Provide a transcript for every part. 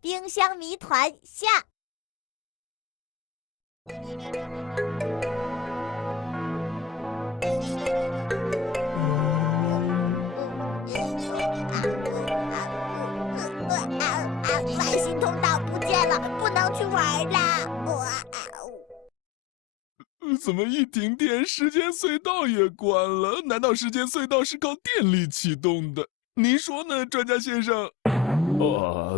冰箱谜团下。外星通道不见了，不能去玩了。怎么一停电，时间隧道也关了？难道时间隧道是靠电力启动的？您说呢，专家先生？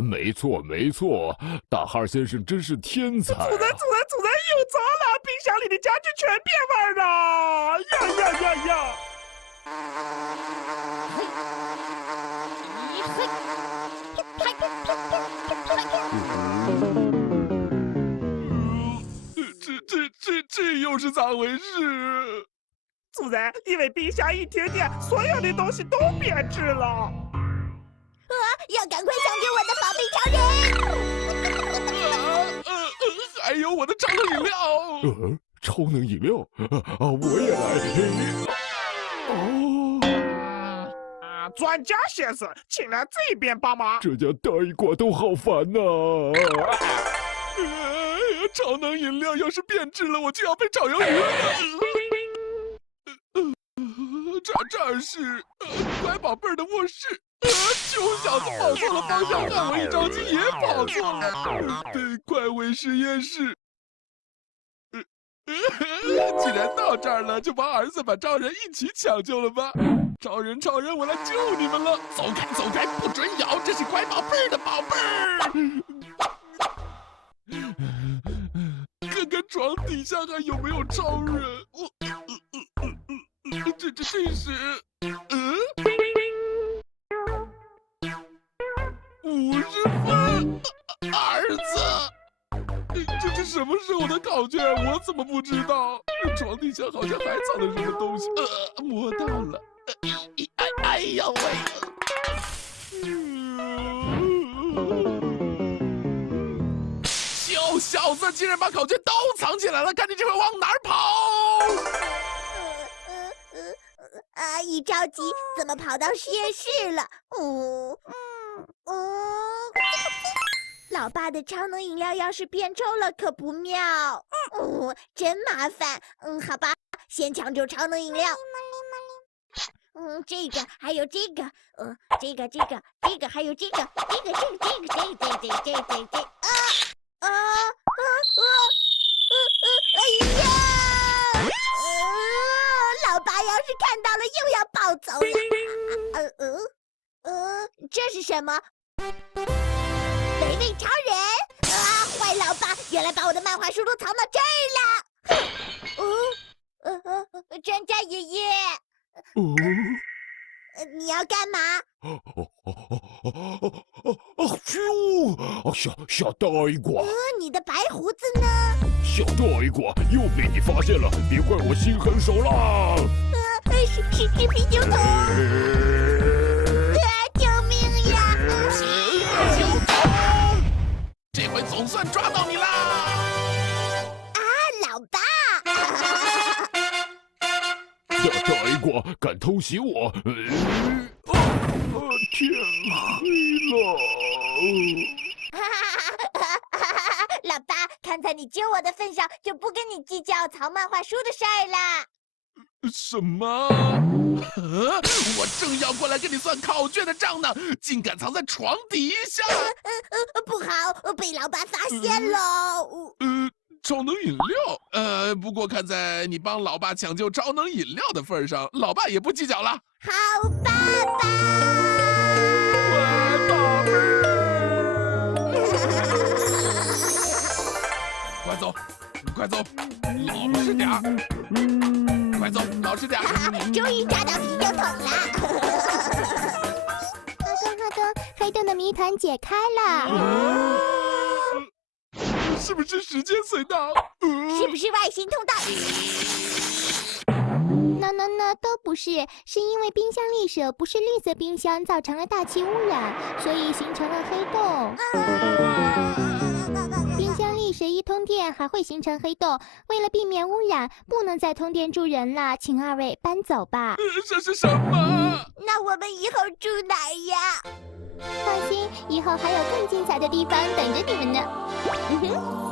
没错没错，大汉先生真是天才啊！主人，又糟了，冰箱里的家具全变味了！呀！这又是咋回事？主人，因为冰箱一停电，所有的东西都变质了。要赶快抢救我的宝贝超人！还有我的超能饮料！超能饮料我也来！专家先生，请来这边帮忙。这家大一挂都好烦呐！超能饮料要是变质了，我就要被炒鱿鱼了。这是乖宝贝儿的卧室。穷小子跑错了方向，害我一着急也跑错了。对，快回实验室。既然到这儿了，就把儿子把超人一起抢救了吧。超人，我来救你们了！走开，不准咬，这是乖宝贝儿的宝贝儿。看看床底下还有没有超人？这是50分，儿子，这什么时候的考卷？我怎么不知道？床底下好像还藏着什么东西，摸到了，哎呀喂！小子竟然把考卷都藏起来了，看你这会往哪儿跑！一着急怎么跑到实验室了？老爸的超能饮料要是变臭了可不妙，真麻烦。好吧，先抢救超能饮料。这个还有这个，这个还有这个，哎呀！老爸要是看到了又要暴走了。这是什么？北魏超人！坏老爸，原来把我的漫画书都藏到这儿了。专家爷爷，你要干嘛？小大一挂！你的白胡子呢？小大一挂又被你发现了，别怪我心狠手辣！是只啤酒桶！救命呀！啤酒桶！这回总算抓到你啦！老爸！大一挂敢偷袭我！天黑了！老爸，看在你救我的份上，就不跟你计较藏漫画书的事儿啦。什么？我正要过来跟你算考卷的账呢，竟敢藏在床底下！不好，被老爸发现了。超能饮料？不过看在你帮老爸抢救超能饮料的份上，老爸也不计较了。好，爸爸。乖宝贝儿，快走，老实点儿。快走，老实点儿。终于抓到啤酒桶了。好的，黑洞的谜团解开了。是不是时间隧道？是不是外星通道？那都不是，是因为冰箱立舍不是绿色冰箱，造成了大气污染，所以形成了黑洞。冰箱立舍一通电还会形成黑洞，为了避免污染，不能再通电住人了，请二位搬走吧。这是什么？那我们以后住哪呀？放心，以后还有更精彩的地方等着你们呢。嗯哼。